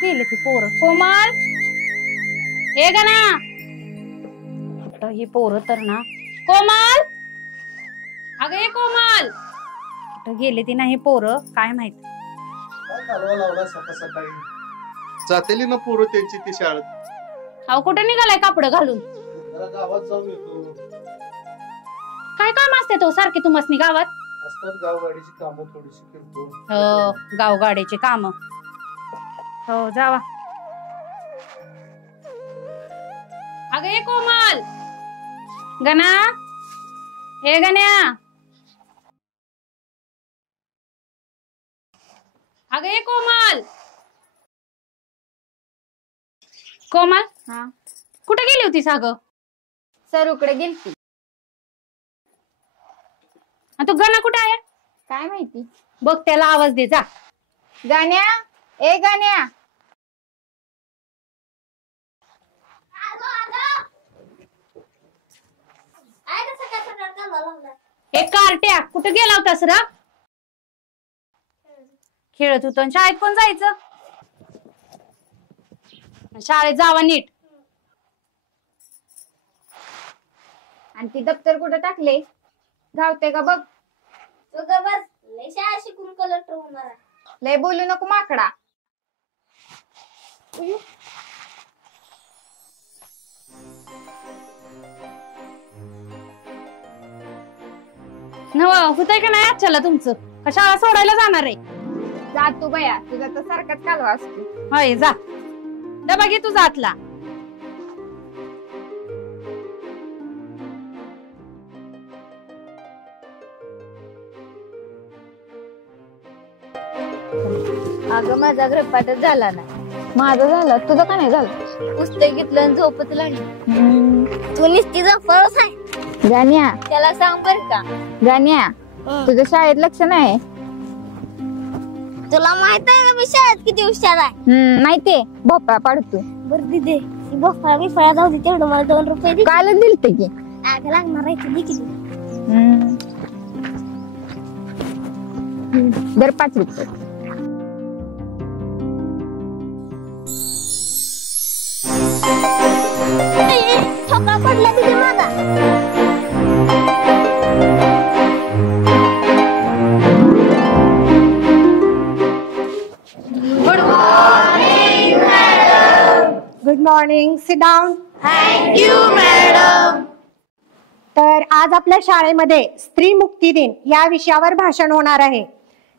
गेले ती पोरं. कोमल हे ग ना ही पोरं तर ना. कोमल अगं ये कोमल कुठं गेले ती नाही पोरं काय माहित. काय कालवा लावला सकाळ सकाळी जातेली ना पोरं त्यांची ती शाळेत. अहो कुठे निघालाय कापड घालून. जरा गावात जाऊन येतो. काय काम असते तो सारखे तुम्हासनी गावात. असतात गावगाडीची कामं थोडीशी करतो. हो गावगाडीची काम. हो जावा. अगं ये कोमल गणा हे गण्या अगं ये कोमल. कोमल हा कुठे गेली होतीस अगं. सरूकडे गेलती. आणि तू गणा कुठे आहे. काय माहिती. बघ त्याला आवाज दे जा. गाण्या ए गाण्या. एक कार्ट्या कुठे गेला होतास र. खेळत होतो. शाळेत कोण जायचं. शाळेत जावा नीट. आणि ती दप्तर कुठे टाकले. गावते का बघ. शाळा शिकून कलेक्टर होणार. लय बोलू नको माकडा. नव होतंय का नाही आजच्याला तुमचं. का शाळा सोडायला जाणार आहे. जा तू बया तुझा तर सारखाच कालवा असतो. होय जा. डबा घे तुझा आतला. अगं माझा गृहपाठच झाला नाही. माझं झालं तुझं का नाही झालं. पुस्तक घेतलं आणि झोपत लागली. तू नुसती झोपच आहे. गाण्या त्याला सांग बर का. गाण्या तुझ्या शाळेत लक्ष नाही. तुला माहित आहे का मी शाळेत किती हुशार आहे. माहितीये भोपळा पाडतो. बरं दिदे बफळा बिफळा जाऊ दे तेवढं मला 2 रुपये दे. काल दिलते की. अगं लागणार आहे की किती. दर 5 रुपये. ठोका पडला तिथे माझा. Good morning. Sit down. Thank you madam. तर आज आपल्या शाळेमध्ये स्त्री मुक्ती दिन या विषयावर भाषण होणार आहे.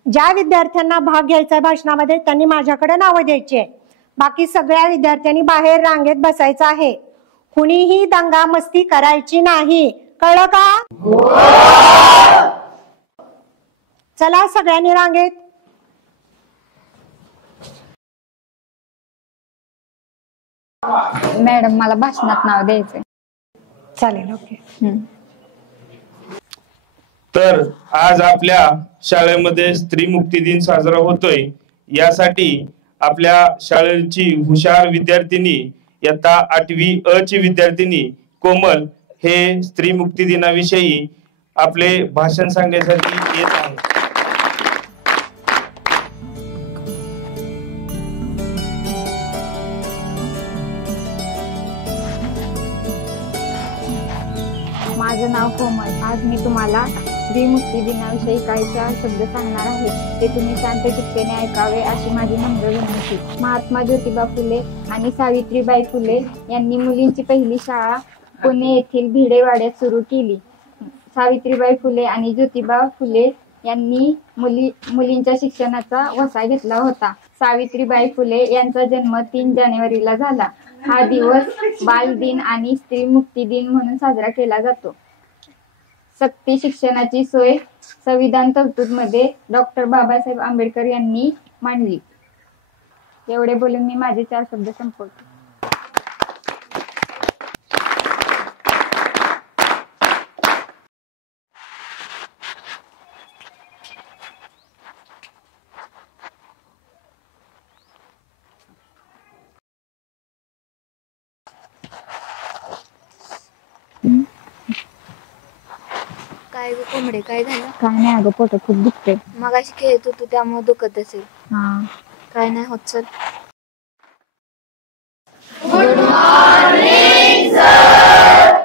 ज्या विद्यार्थ्यांना भाग घ्यायचा भाषणामध्ये त्यांनी माझ्याकडे नावं द्यायची आहे. बाकी सगळ्या विद्यार्थ्यांनी बाहेर रांगेत बसायचं आहे. कुणीही दंगा मस्ती करायची नाही. कळलं का. चला सगळ्यांनी रांगेत. मॅडम मला भाषणात नाव द्यायचंय. चालेल ओके. तर आज आपल्या शाळेमध्ये स्त्री मुक्ती दिन साजरा होतोय. यासाठी आपल्या शाळेची हुशार विद्यार्थिनी इयत्ता 8वी अ ची विद्यार्थिनी कोमल हे स्त्री मुक्ती दिनाविषयी आपले भाषण सांगण्यासाठी येत आहे. माझं नाव कोमल. आज मी तुम्हाला स्त्री मुक्ती दिनाविषयी काही 4 शब्द सांगणार आहे. ते तुम्ही शांत चित्तेने ऐकावे अशी माझी नम्र विनंती. महात्मा ज्योतिबा फुले आणि सावित्रीबाई फुले यांनी मुलींची पहिली शाळा पुणे येथील भिडेवाड्यात सुरू केली. सावित्रीबाई फुले आणि ज्योतिबा फुले यांनी मुलींच्या शिक्षणाचा वसा घेतला होता. सावित्रीबाई फुले यांचा जन्म 3 जानेवारीला झाला. हा दिवस बाल दिन आणि स्त्री मुक्ती दिन म्हणून साजरा केला जातो. सक्ती शिक्षणाची सोय संविधान तरतूद मध्ये डॉक्टर बाबासाहेब आंबेडकर यांनी मांडली. एवढे बोलून मी माझे 4 शब्द संपवतो. काय गं कोंबडे काय झालं. काय नाही अगं पोट खूप दुखते. मगाशी खेळत होतो त्यामुळे दुखत असेल. हा काय नाही होत. चल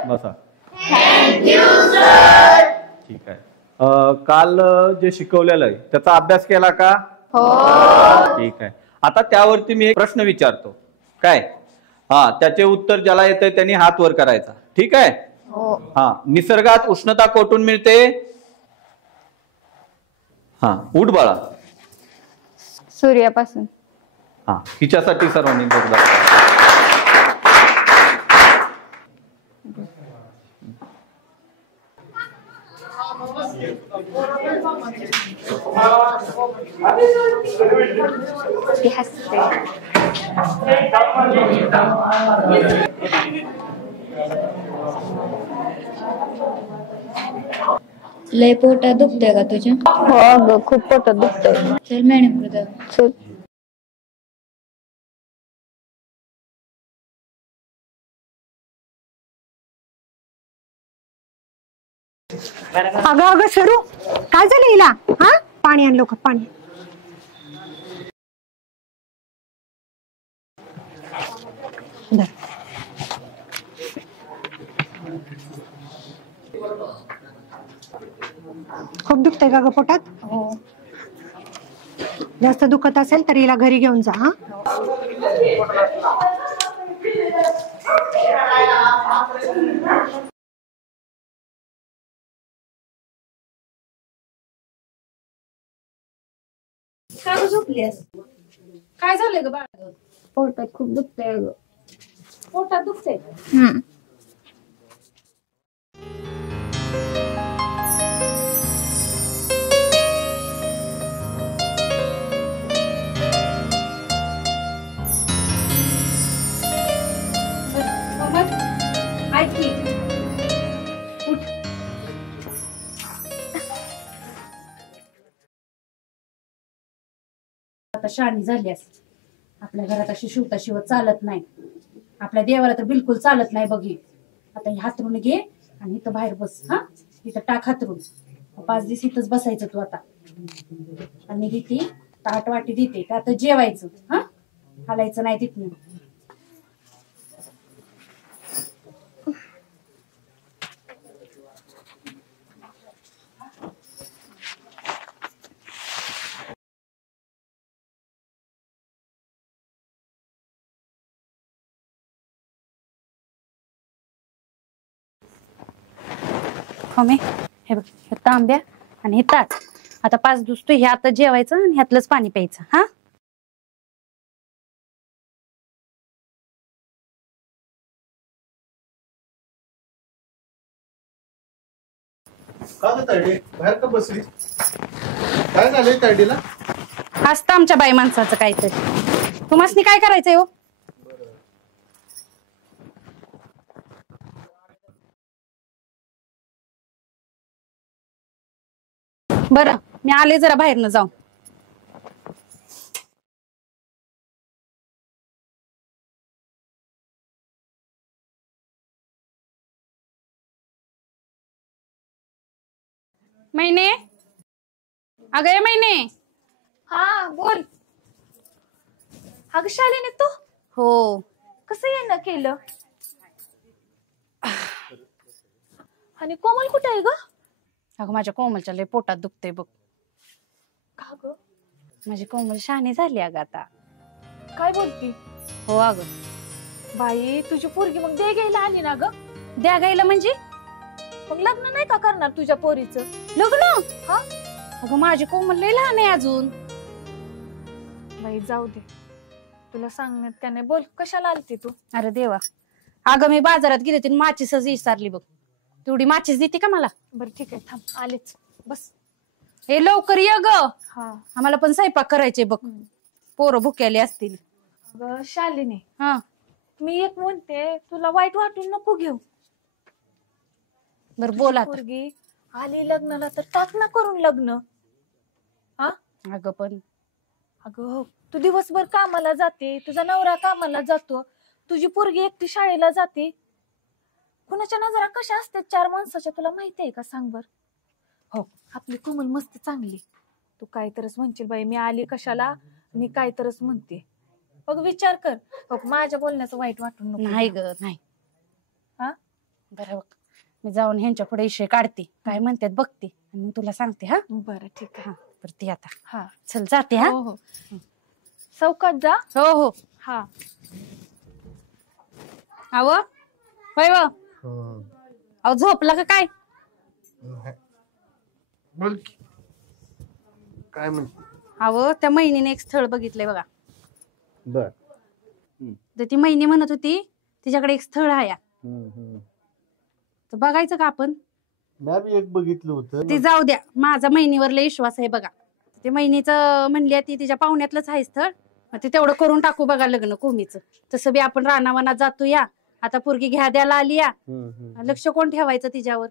बसा. ठीक आहे. काल जे शिकवलेलं आहे त्याचा अभ्यास केला का? ठीक आहे. आता त्यावरती मी एक प्रश्न विचारतो. काय? त्याचे उत्तर ज्याला येतंय त्यांनी हात वर करायचा. ठीक आहे? निसर्गात उष्णता कोठून मिळते? उठ बाळा. सूर्यापासून. हिच्यासाठी सर्वांनी जोरदार. ती हसते. लय पोटात दुखतंय का तुझ्या? हो अगं खूप पोटात दुखतंय. चल मॅडम कडे जाऊ. अगं अगं सरू, काय झालं हिला? पाणी आण लवकर, पाणी. खूप दुखतंय का ग पोटात? हो. जास्त दुखत असेल तर हिला घरी घेऊन जा. का झोपलीस? काय झालंय ग बाळा? पोटात खूप दुखतंय अगं. पोटात दुखतंय? ऐक की, उठ. आता शहाणी झालीस. आपल्या घरात अशी शिवता शिवत चालत नाही. आपल्या देवाला तर बिलकुल चालत नाही बघी. आता हे हातरून घे आणि इथं बाहेर बस. इथं टाक हातरून. 5 दिवस इथंच बसायचं तू आता. आणि किती ताट वाटी देते त्यात जेवायचं. हलायचं नाही तिथून. हे बघ, हे तांब्या आणि हे ताट. आता 5 दिवस तू ह्यात जेवायचं आणि ह्यातलंच पाणी प्यायचं. का ग तायडे, बाहेर का बसली? काय झालंय तायडीला? असतं आमच्या बाई माणसाचं काहीतरी. तुम्हाला काय करायचंय हो? बरं, मी आले जरा बाहेर न जाऊ. महिने, अगं ये महिने. बोल. अगं शालिनी तू? हो. कसं येणं केलं? आणि कोमल कुठे आहे ग? अगं माझ्या कोमलच्या लय पोटात दुखतंय बघ. का ग? माझी कोमल शहाणी झाली अगं आता. काय बोलती? हो अगं. बाई तुझी पोरगी मग दे घ्यायला आली ना ग? द्या गायला म्हणजे? मग लग्न नाही का करणार तुझ्या पोरीचं? लग्न? अगं माझी कोमल लय लहान आहे अजून. बाई जाऊ दे, तुला सांगण्यात का नाही. बोल, कशाला आलती तू? अरे देवा, अगं मी बाजारात गेले होते, माचीसच विसरली बघ. तेवढी माचीस देते का मला? बरं ठीक आहे, थांब आलेच, बस. हे लवकर ये ग, आम्हाला पण स्वयंपाक करायचे बघ. पोरं भुक्याली असतील. अगं शालिनी, मी एक म्हणते, तुला वाईट वाटून नको घेऊ. बर बोला. पोरगी आली लग्नाला तर टाक ना करून लग्न. अगं पण अगं तू दिवसभर कामाला जाते, तुझा नवरा कामाला जातो, तुझी पोरगी एकटी शाळेला जाते. कुणाच्या नजरा कशा असतात 4 माणसाच्या, तुला माहिती आहे का? सांग बर. हो, आपली कोमल मस्त चांगली. तू काय तरच म्हणशील बाई, मी आली कशाला, मी काय तरच म्हणते. बघ विचार कर. बघ माझ्या बोलण्याचं वाईट वाटून नको. नाही ग, नाही. बरं बघ, मी जाऊन ह्यांच्या पुढे विषय काढते, काय म्हणतात बघते आणि मग तुला सांगते. हा बरं ठीक आहे. हा बरं ती आता हा चल जाते. हा हो हो चौकात जा. हो हो. हा अव होय व अहो झोपला का काय? बोल की. काय म्हणते? अहो त्या महिनीने एक स्थळ बघितलंय बघा. बर. तर ती महिनी म्हणत होती तिच्याकडे एक स्थळ आहे, तर बघायचं का आपण? मी बी एक बघितलं होतं. ते जाऊ द्या, माझा महिनीवर लय विश्वास आहे बघा. ते महिनीचं म्हणली ती तिच्या पाहुण्यातलंच आहे स्थळ, मग ते तेवढं करून टाकू बघा लग्न कोमीचं. तसं बी आपण रानावनात जातो या, आता पोरगी घ्या द्यायला आली या, लक्ष कोण ठेवायचं तिच्यावर,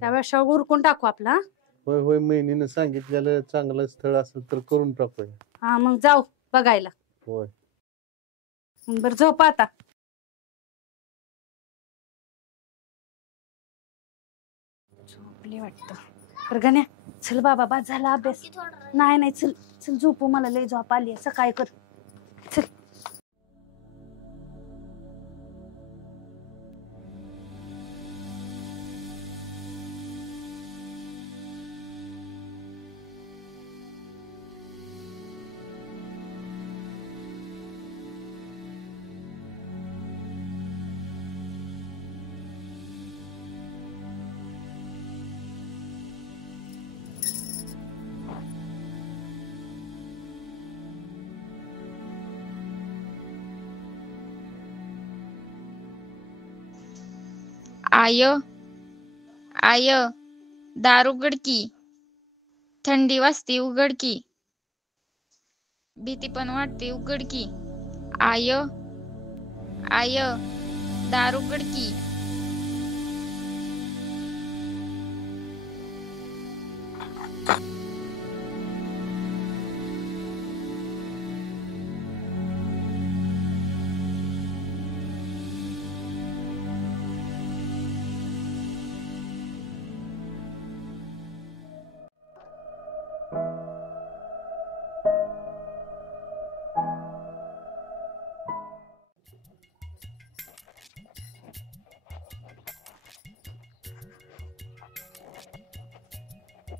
त्यापेक्षा उरकून टाकू आपला. होय होय, महिनीनं सांगितलेलं चांगलं स्थळ असेल तर करून टाकूया. हा मग जाऊ बघायला. होय. बरं झोपा आता. झोपली वाटतं. बरं गण्या चल बाबा, बाद झाला अभ्यास. नाही नाही चल चल झोपू, मला लय झोप आली सकाळी कर. चल. आय आय दार उघडकी, थंडी वाजते उघडकी, भीती पण वाटते उघडकी. आय आय दार उघडकी.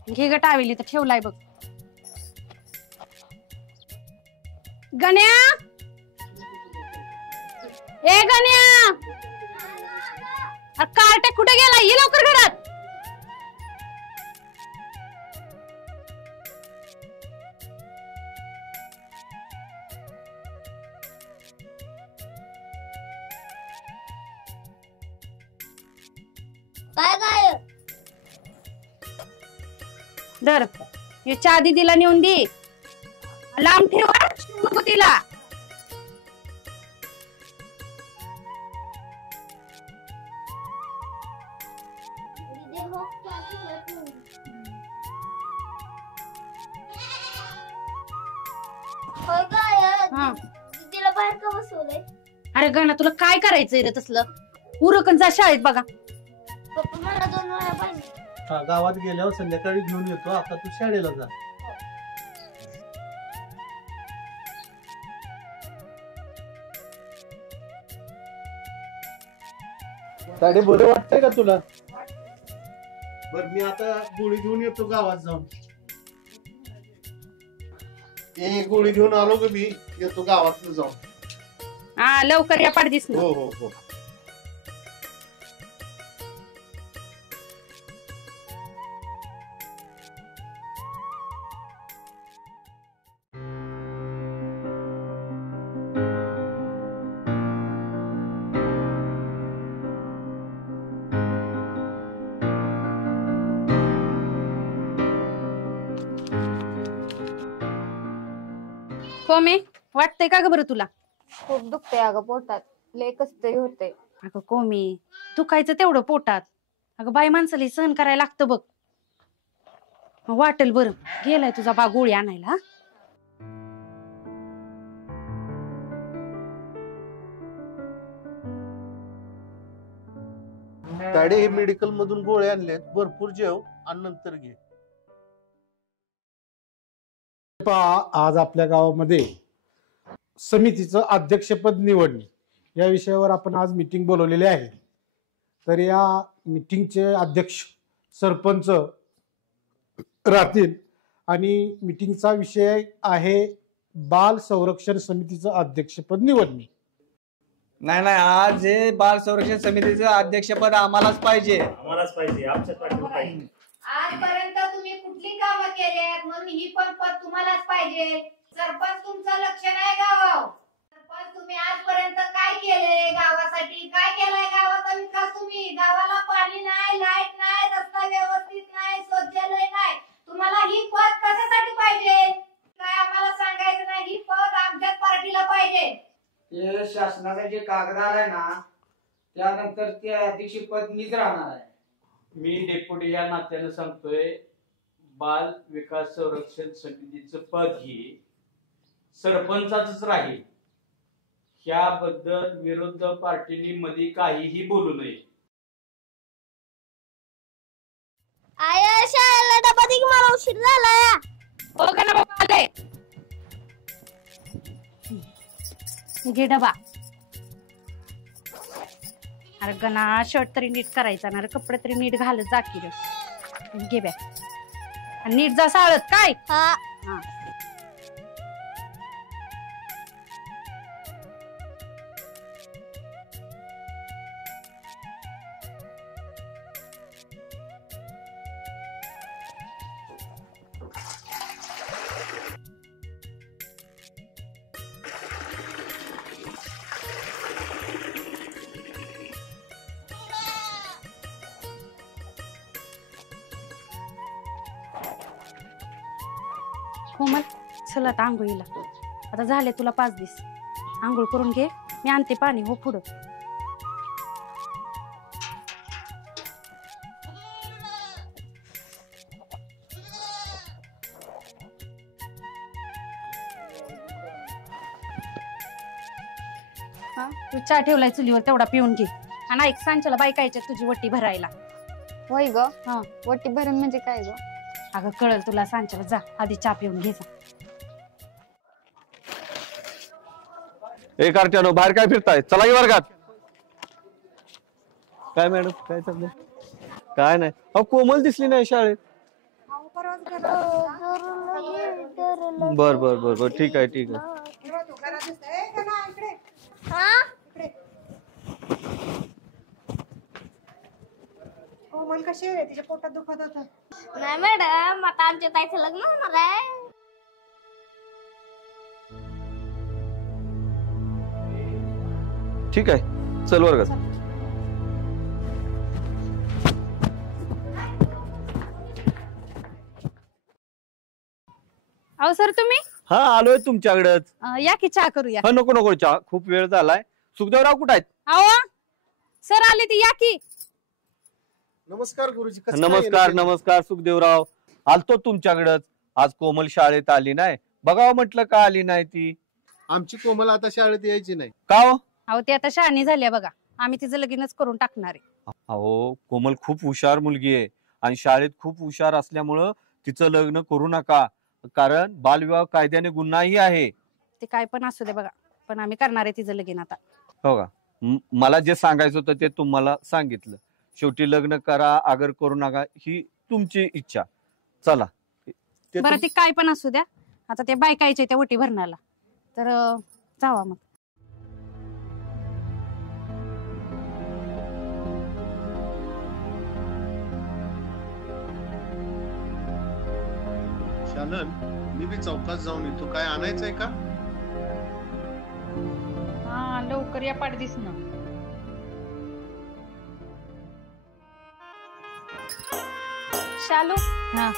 घे ग टावेली तर ठेवलाय बघ. गण्या ए गण्या, कार्टे कुठे गेला? ये लवकर घरात. काय काय दर हे चहा दीदीला नेऊन दे, लांब ठेवा नको तिला. हा. तिला बाहेर का बसवलंय? अरे गणा तुला काय करायचंय रे तसलं? उरकन जा शाळेत बघा. पप्पा मला 2 वेळा पाहिजे. हा, गावात गेल्यावर संध्याकाळी घेऊन येतो. आता तू शाळेला जा. साडे बरं वाटतंय का तुला? बर, मी आता गोळी घेऊन येतो गावात जाऊन. गोळी घेऊन आलो ग, मी येतो गावात जाऊन. हा लवकर या पाडदिस. हो हो हो. कोमे वाटतंय का ग बरं तुला? खूप दुखतंय अगं पोटात, लय कसं तरी होतंय. अगं कोमे दुखायचं तेवढं पोटात, अगं बाई माणसाला सहन करायला लागतं बघ. वाटेल बरं, गेलाय तुझा बा गोळी आणायला. ताडे हे मेडिकल मधून गोळे आणलेत, भरपूर जेव आणि नंतर घे. आज आपल्या गावामध्ये समितीचं अध्यक्षपद निवडणे या विषयावर आपण आज मीटिंग बोलवलेली आहे. तर या मीटिंगचे अध्यक्ष सरपंच राहतील आणि मीटिंगचा विषय आहे बाल संरक्षण समितीचं अध्यक्षपद निवडणे. नाही नाही, आज हे बाल संरक्षण समितीचं अध्यक्षपद आम्हालाच पाहिजे. आजपर्यंत तुम्ही कुठली कामं केली म्हणून ही पण पद तुम्हालाच पाहिजे. सरपंच तुमचं लक्ष नाही गावावर. सरपंच तुम्ही आजपर्यंत काय केले गावासाठी? काय केलाय गावाचा विकास तुम्ही? गावाला पाणी नाही, लाईट नाही, रस्ता व्यवस्थित नाही, शौचालय नाही. तुम्हाला ही पद कशासाठी पाहिजे? काय आम्हाला सांगायचं नाही. ही पद आमच्याच पार्टीला पाहिजे. ते शासनाचा जे कागद आलाय ना, त्यानंतर ते अध्यक्षपद मीच राहणार आहे. मी डेप्युटी या नात्यानं सांगतोय, बाल विकास संरक्षण समितीचं पद ही सरपंचाच राहील. ह्याबद्दल विरोध पार्टीनी मध्ये काहीही बोलू नये. आय शाळेला डबा दे की, मला उशीर झालाय. हो का ना बाबा आले. घे डबा. अरे गणा, शर्ट तरी नीट करायचा ना रे, कपडे तरी नीट घालत जा की रे. घे बॅग आणि नीट जा शाळेत. काय हा. कोमल, चल आता आंघोळीला. आता झाले तुला 5 दिवस. आंघोळ करून घे, मी आणते पाणी. हो पुढं. तू चहा ठेवलाय चुलीवर, तेवढा पिऊन घे. आणि ऐक, सांच्याला बायकायच्या तुझी वटी भरायला. होय ग. हा, वटी भरून म्हणजे काय ग? अगं कळल तुला. सांच्याला जा, आधी चहा पिऊन घे जा. ए कार्ट्यानो, बाहेर काय फिरताय? चला की वर्गात. काय मॅडम, काय चाललंय? काय नाही. अहो, कोमल दिसली नाही शाळेत. बर बर बर बर, ठीक आहे ठीक आहे. कोमल कशी आहे? तिच्या पोटात दुखत होतं. नाही मॅडम, आता आमच्या ताईचं लग्न होणार आहे. ठीक आहे, चल वर्गात. अहो सर, तुम्ही? हा, आलोय तुमच्याकडेच. या की चहा करूया. हा, नको नको, चहा खूप वेळ झालाय. सुखदेवराव कुठे आहेत? अहो सर आले ती, या की. नमस्कार गुरुजी. नमस्कार नमस्कार सुखदेवराव. आलतो तुमच्याकडेच. आज कोमल शाळेत आली नाही, बघावं म्हटलं का आली नाही ती. आमची कोमल आता शाळेत यायची नाही. का हो? अहो ती आता शहाणी झाली बघा. आम्ही तिचं लगीनच करून टाकणार आहे. अहो, कोमल खूप हुशार मुलगी आहे आणि शाळेत खूप हुशार असल्यामुळं तिचं लग्न करू नका, कारण बालविवाह कायद्याने गुन्हाही आहे. ते काय पण असू दे बघा, पण आम्ही करणार आहे तिचं लगीन आता. हो का? मला जे सांगायचं होतं ते तुम्हाला सांगितलं. शेवटी लग्न करा अगर करू नका ही तुमची इच्छा. चला. बरं, ते काय पण असू द्या. आता ते बायकायचे त्या वटी भरण्याला, तर जावा मग. शालन, मी बी चौकात जाऊन येतो. काय आणायचंय का? हा, लवकर या पाडदिस ना. शालू, हा,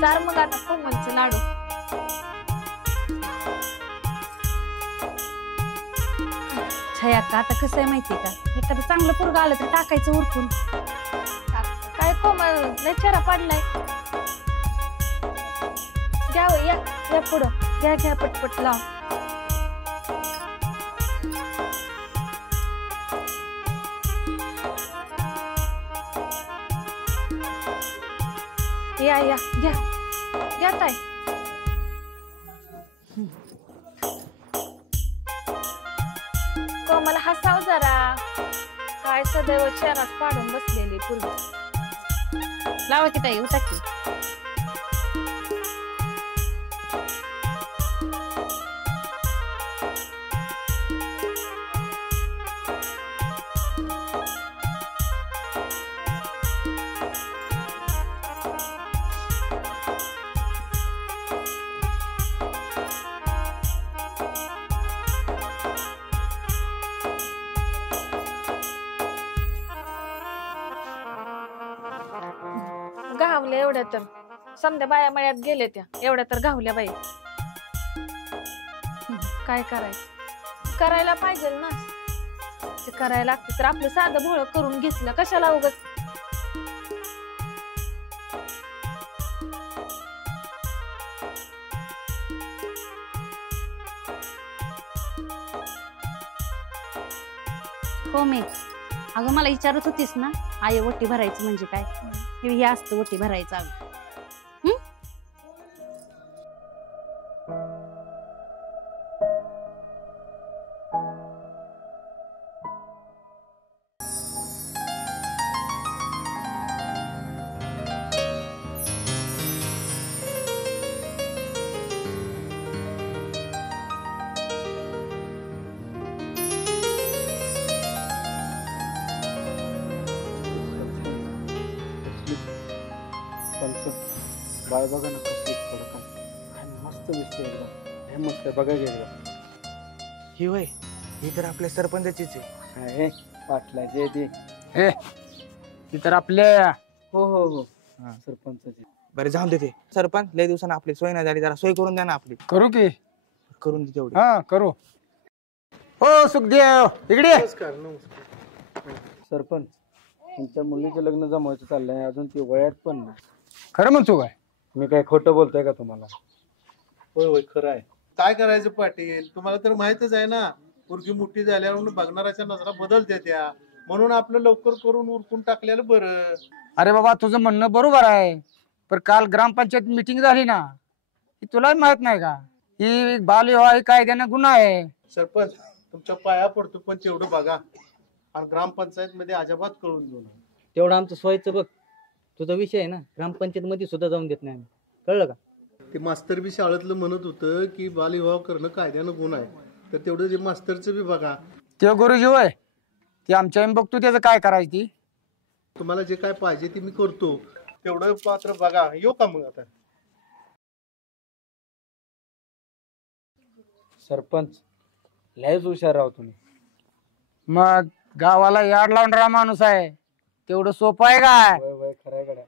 चार मग आता कोमलचे लाडू. छयात आता कसं आहे माहितीये का, एखादं चांगलं पोरगं आलं तर टाकायचं उरकून. काय कोमल, लय चेहरा पडलाय. घ्या हो, या या पुढं. घ्या घ्या, पटपट लाव. या या, घ्या घ्या ताई. कोमल हसाव जरा. काय सदैव शहरात पाडून बसलेली पूर्वी. लावा की ताई उठा की. घावल्या एवढ्या तर समध्या बाया मळ्यात गेले त्या एवढ्या तर घावल्या बाई. काय करायचं करायला पाहिजे ना ते करायला लागते तर आपलं साधं भोळ करून घेतलं कशाला उगत. हो मी अगं मला विचारत होतीस ना आई वटी भरायची म्हणजे काय. हे असतं वटी भरायचं अगं. बाय बघा ना कसली काय मस्त दिसते एकदम. हे मस्त बघा गेलं ही होय ही तर आपल्या सरपंचाचीच आहे. पाटलाचे ते हे ती तर आपल्या हो हो हो सरपंचाचे. बरं जाऊन देते सरपंच लय दिवसानं आपली सोय नाही झाली जरा सोय करून द्या ना आपली. करू की करून दे तेवढी. हा करू. हो सुखदेव इकडे. नमस्कार नमस्कार. सरपंच तुमच्या मुलीचं लग्न जमवायचं चाललंय अजून ती वयात पण नाही. खरं म्हणतो काय मी काय खोटं बोलतोय का तुम्हाला. होय होय खरं आहे. काय करायचं पाटील तुम्हाला तर माहितच आहे ना पोरगी मोठी झाल्यावर बघणाऱ्याच्या नजरा बदलते त्या म्हणून आपलं लवकर करून उरकून टाकलेलं बरं. अरे बाबा तुझं म्हणणं बरोबर आहे पण काल ग्रामपंचायत मीटिंग झाली ना ही तुला माहित नाही का ही बालविवाह कायद्यानं गुन्हा आहे. सरपंच तुमच्या पाया पडतो पण तेवढं बघा आणि ग्रामपंचायत मध्ये अजिबात कळून देऊ नका. तेवढं आमचं सोयचं बघ तुझा विषय आहे ना ग्रामपंचायत मध्ये सुद्धा जाऊन देत नाही आम्ही कळलं का. ते मास्तर बी शाळेतलं म्हणत होतं की बालविवाह करणं कायद्यानं गुन्हा आहे तर तेवढं ते मास्तरचं बी बघा. ते गुरुजी होय ते आमच्या आम्ही बघतो त्याचं काय करायची. तुम्हाला जे काय पाहिजे ते मी करतो तेवढं पात्र बघा. येऊ का मग आता. सरपंच लयच हुशार राव तुम्ही. मग गावाला याड लावणारा माणूस आहे तेवढं सोपं आहे काय. खरं गड्या.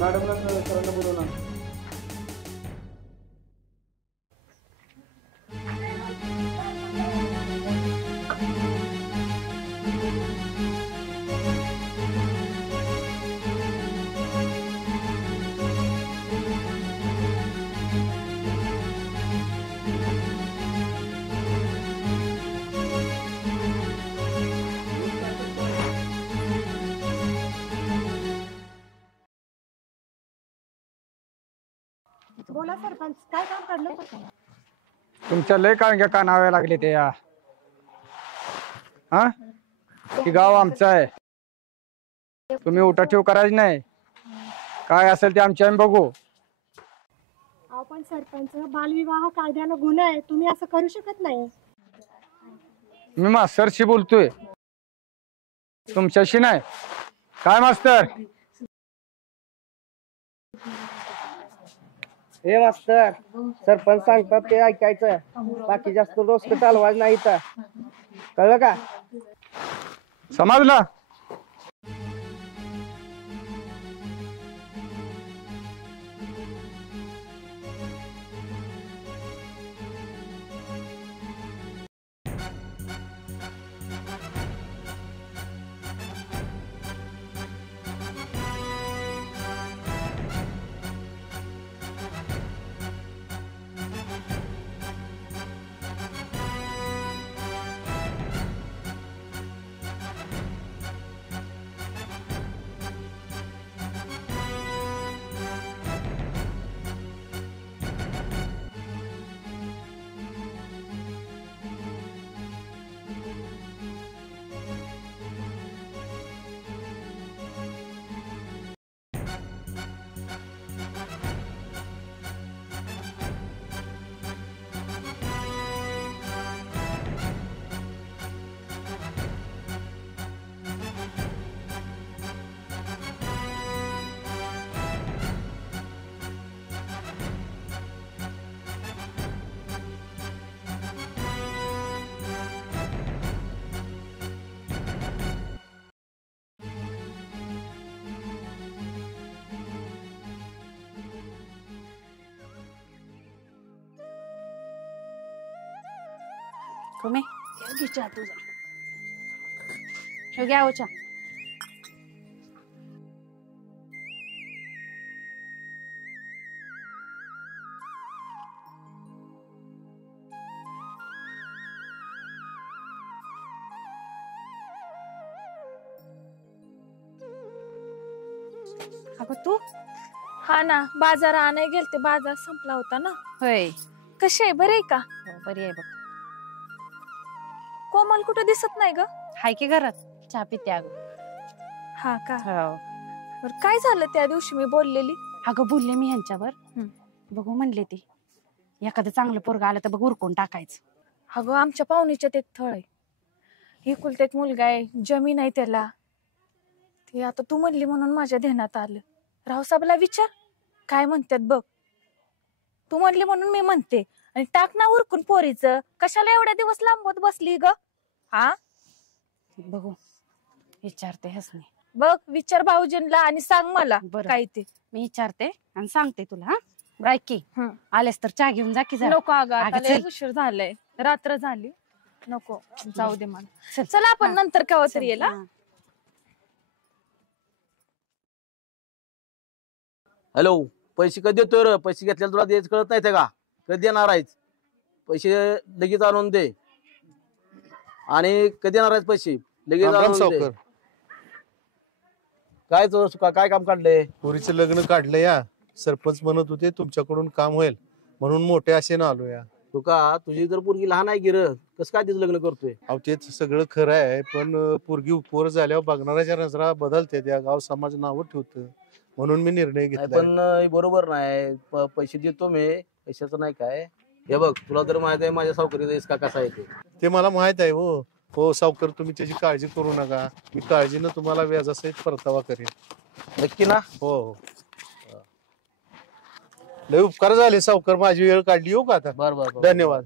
मॅडमला सरांना बोलू ना. बोला सरपंच काय काम काढलं होतं. तुमच्या लय का नावे लागले ते या हा की गाव आमचं आहे तुम्ही उठाठेव करायची नाही काय असेल ते आमच्या आम्ही बघू. आपण सरपंच बालविवाह कायद्यानं गुन्हा आहे तुम्ही असं करू शकत नाही. मी मास्तरशी बोलतोय तुमच्याशी नाही. काय मास्तर. हे मास्तर सरपंच सांगतात ते ऐकायचं बाकी जास्त रोज चालवायचं नाही तर कळलं का. समजलं. तुम्ही घे चहा तुझा. हे घ्या ओच्या. अगं तू हा ना बाजार आणाय गेलते, बाजार संपला होता ना. होय. कशी आहे, बरी आहे का? बरी आहे बघ. कोमल कुठे दिसत नाही ग? हाय की घरात चहा पिते अगं. हा का? हो. बरं काय झालं त्या दिवशी मी बोललेली? अगं बोलले मी ह्यांच्यावर, बघू म्हणले ते एखादं चांगलं पोरगा आलं तर बघ उरकून टाकायचं. अगं आमच्या पाहुणीच्यात एक थळ आहे, एकुलता एक मुलगा आहे, जमीन आहे त्याला. ते आता तू म्हणली म्हणून माझ्या ध्यानात आलं. रावसाहेबला विचार काय म्हणतात बघ. तू म्हणली म्हणून मी म्हणते. आणि टाक ना उरकून पोरीचं, कशाला एवढ्या दिवस लांबत बसली ग? हा बघू विचारते हसने. बघ विचार भाऊजींना आणि सांग मला काय ते. मी विचारते आणि सांगते तुला. हा राईट की आलेस तर चहा घेऊन जा की जरा. नको अगं आता अगं लय चल. उशीर झालाय, रात्र झाली. नको जाऊ दे मला. चला आपण नंतर केव्हा तरी येईल. हॅलो, पैसे कधी देतोय रे? पैसे घेतल्याला तुला द्यायचं कळत नाही ते का? कधी देणार आहेस पैसे? लगेच आणून दे. आणि कधी येणार आहेस पैसे? लगेच आणून दे. काय काय काम काढलंय? पोरीचं लग्न काढलं या. सरपंच म्हणत होते तुमच्याकडून काम होईल म्हणून मोठे असे ना आलो या. तू का तुझी जर पोरगी लहान आहे गिर, कसं काय तिचं लग्न करतोय? अहो तेच सगळं खरं आहे, पण पोरगी उपवर झाल्यावर बघणाऱ्याच्या नजरा बदलते, त्या गाव समाज नावं ठेवतं, म्हणून मी निर्णय घेतला. पण हे बरोबर नाही. पैसे देतो मी, पैशाचं नाही काय. हे बघ तुला तर माहित आहे माझ्या सावकारीचा इसका कसा आहे ते मला माहित आहे. हो हो सावकार, तुम्ही त्याची काळजी करू नका. मी काळजीनं तुम्हाला व्याजासहित परतावा करेन. नक्की ना? हो हो. लय उपकार झाले सावकार, माझी वेळ काढली. येऊ का आता? बरं. धन्यवाद.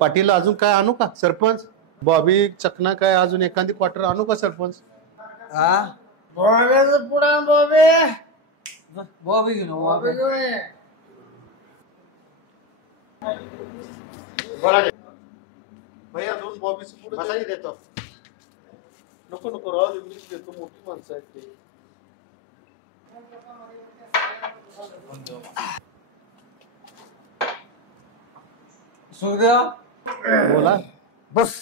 पाटील अजून काय आणू का सरपंच? बॉबी चकना काय अजून एखादी क्वार्टर आणू का सरपंच? बॉबी घेऊन भैया दोन बॉबीचं पुढे देतो. नको नको राहू दे, मीच देतो. मोठी माणसं आहेत ते. बोला. बस.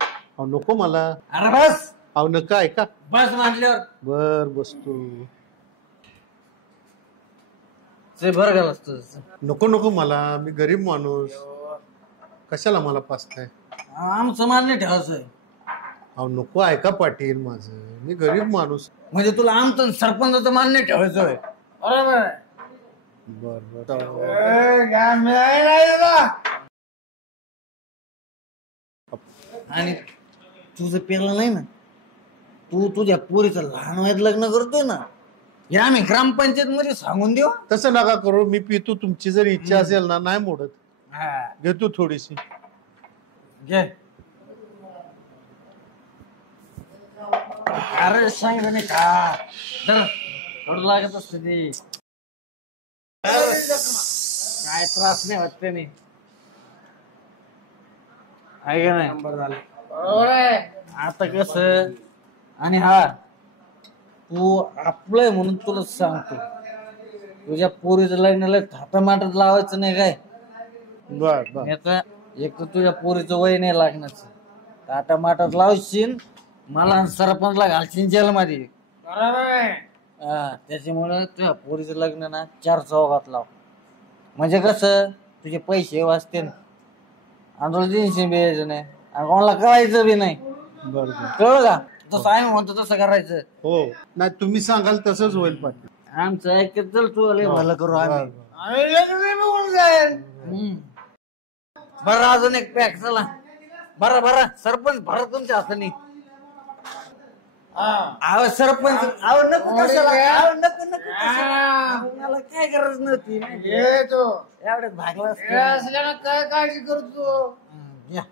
अहो नको मला. अरे बस. अहो नका ऐका. बस म्हटल्यावर बर बसतो. भर घाल. नको नको मला, मी गरीब माणूस. कशाला मला पाचताय? आमचं मान्य ठेवायचंय. अहो नको ऐका पाटील माझं, मी गरीब माणूस. म्हणजे तुला आमचं सरपंचाचं मान्य ठेवायचंय. बरोबर. बर आणि तुझं पेरलं नाही ना, तू तुझ्या पोरीचं लहान वयात लग्न करतोय ना, हे आम्ही ग्रामपंचायत मध्ये सांगून देऊ. तसं नका करू, मी पितो. तुमची जर इच्छा असेल ना, नाही मोडत. घेतो थोडीशी. घे. अरे सांगितलं नाही का, थोडं लागत असत ते. काय त्रास नाही वाटत नाही. आहे का नाही? बरोबर आहे. आता कस, आणि हा तू आपलंय म्हणून तुला सांगतो, तुझ्या पोरीचं लग्नाला थाटामाटात लावायचं नाही काय. बर एक तर तुझ्या पोरीचं वय नाही लागण्याचं, थाटामाटात लावशील, मला सरपंचला घालशील जेलमध्ये. त्याच्यामुळे तुझ्या पोरीचं लग्न ना 4 चौघात लाव. म्हणजे कसं तुझे पैसे वाचते, आणि तुला टेन्शन द्यायचं नाही, आणि कोणाला कळायचं बी नाही. कळलं का? जसं आम्ही म्हणतो तसं करायचं. हो. नाही तुम्ही सांगाल तसंच होईल पाटील. आमचं ऐकत चल, तू लय भलं करू आम्ही. बरं अजून एक पॅक. चला भरा भरा सरपंच भरा तुमच्या हाताने. अहो सरपंच अहो नको कशाला अहो नको नको कशाला. मला काय गरज नव्हती एवढ्यात भागला असल्यानं काय काळजी करतो. या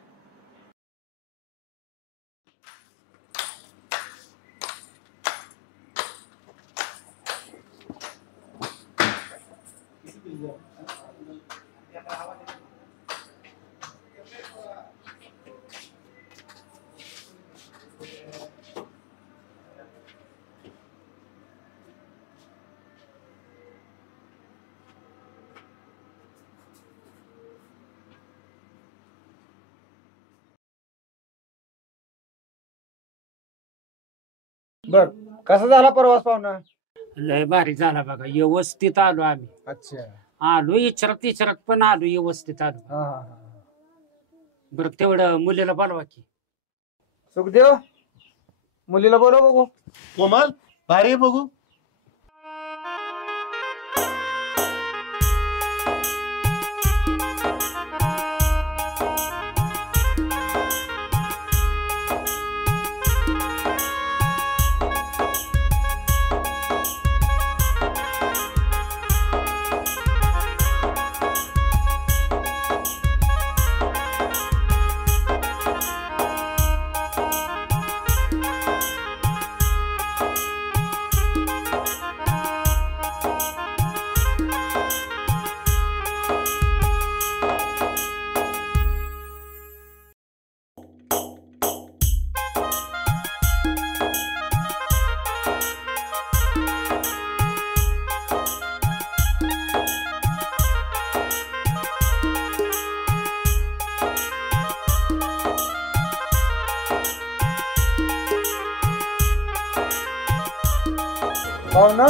बर कसा झाला प्रवास पाहुणा? लय भारी झाला बघा, व्यवस्थित आलो आम्ही. अच्छा आलो इचरत पण आलो, व्यवस्थित आलो. बरं तेवढं मुलीला बोलवा की. सुखदेव मुलीला बोलव बघू. कोमल भारी बघू. पाहुणा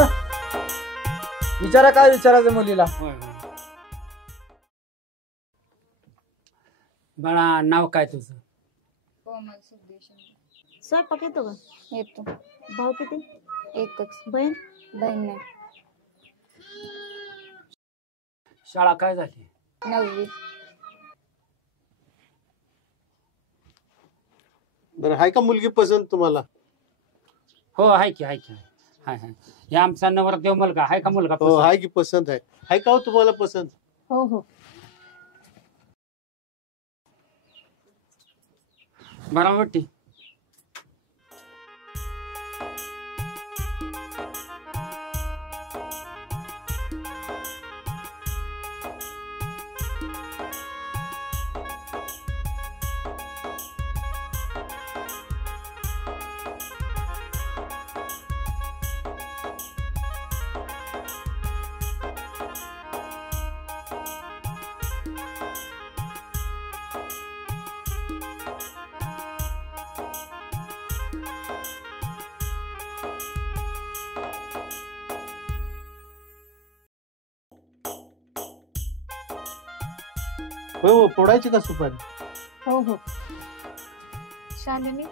विचारा काय विचारायचं मुलीला. बाळा नाव काय तुझं? स्वयंपाक येतो का? येतो. भाऊ किती? एकच. बहीण? बहीण नाही. शाळा काय झाली? 9वी. बरं हाय का मुलगी पसंत तुम्हाला? हो हाय की हाय की हाय हाय. हे आमचा नवरदेव मुलगा हाय का मुलगा? हो हाय की पसंत आहे. हाय का हो तुम्हाला पसंत? हो हो. बराबरटी. हो हो फोडायची का सुपारी? हो हो. शालिनी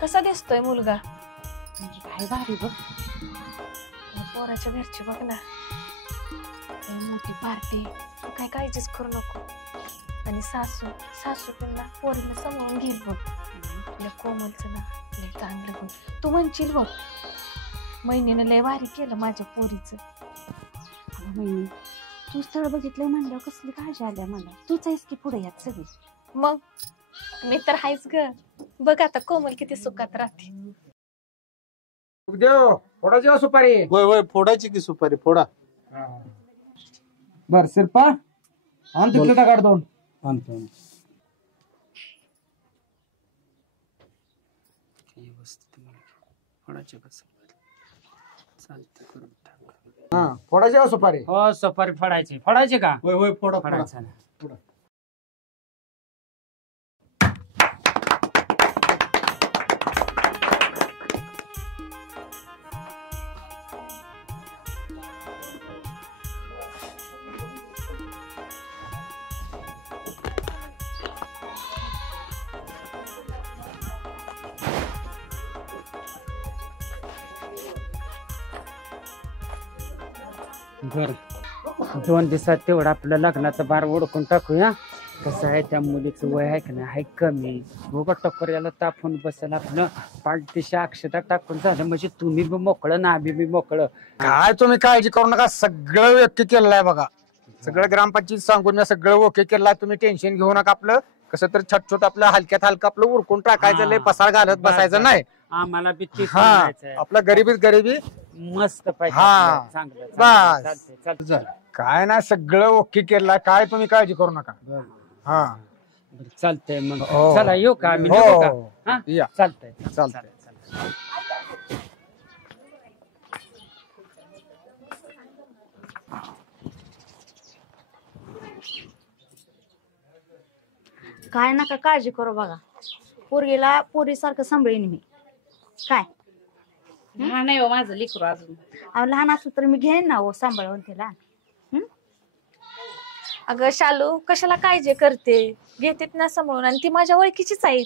कसा दिसतोय मुलगा? काय भारी बघ. पोराच्या घरचे बघ ना, मोठी पार्टी. तू काय काळजीच करू नको. आणि सासू पण ना पोरीला सांभाळून घेईल बघ. आपल्या कोमलचं ना लय चांगलं बघ. तू म्हणशील बघ महिनीनं लय भारी केलं माझ्या पोरीचं. महिनी तू स्थळ बघितलंय म्हणल्यावर कसली काळजी आल्या मला. तूच आहेस की पुढे यात सगळी. मग मी तर हायच ग. बघ आता कोमल किती सुखात राहते. सुखदेव फोडायची का सुपारी? होय होय फोडायची की सुपारी फोडा. बर शिरपा आण तिथलं टाकाड दोन. आणतो व्यवस्थित फोडायचे कसं चालतं करून टाक. हा फोडायची का सुपारी? हो सुपारी फोडायची का? होय होय फोडा फोडायचं ना. बर 2 दिवसात तेवढं आपलं लग्नाचं बार ओळखून टाकूया. कसं आहे त्या मुलीचं वय आहे का नाही आहे कमी बघा टक्कर तापून बसेल आपलं पाठदिशी अक्षता टाकून झालं म्हणजे तुम्ही बी मोकळं ना आम्ही बी मोकळं. काय तुम्ही काळजी करू नका, सगळं व्यक्त केलेलं आहे बघा. सगळं ग्रामपंचायत सांगून मी सगळं ओके केलं, तुम्ही टेन्शन घेऊ नका. आपलं कसं तर छोट आपलं हलक्यात हलकं आपलं उरकून टाकायचं, लय पसार घालत बसायचं नाही. आम्हाला बी हा आपलं गरिबी मस्त पाहिजे. हा चांगलं बस चालतंय. काय नाही सगळं ओके केलं, काय तुम्ही काळजी करू नका. हा चालतंय मग हो. चला येऊ का आम्ही हो. निघू का? हा? या. चालतंय चालतंय. काय नका काळजी करू बघा, पोरगीला पोरीसारखं सांभाळीन मी. काय लहान आहे हो माझं लेकरू अजून. अहो लहान असलं तर मी घेईन ना हो सांभाळून तिला. अगं शालू कशाला काळजी करते, घेतेत ना सांभाळून आणि ती माझ्या ओळखीचीच आहे.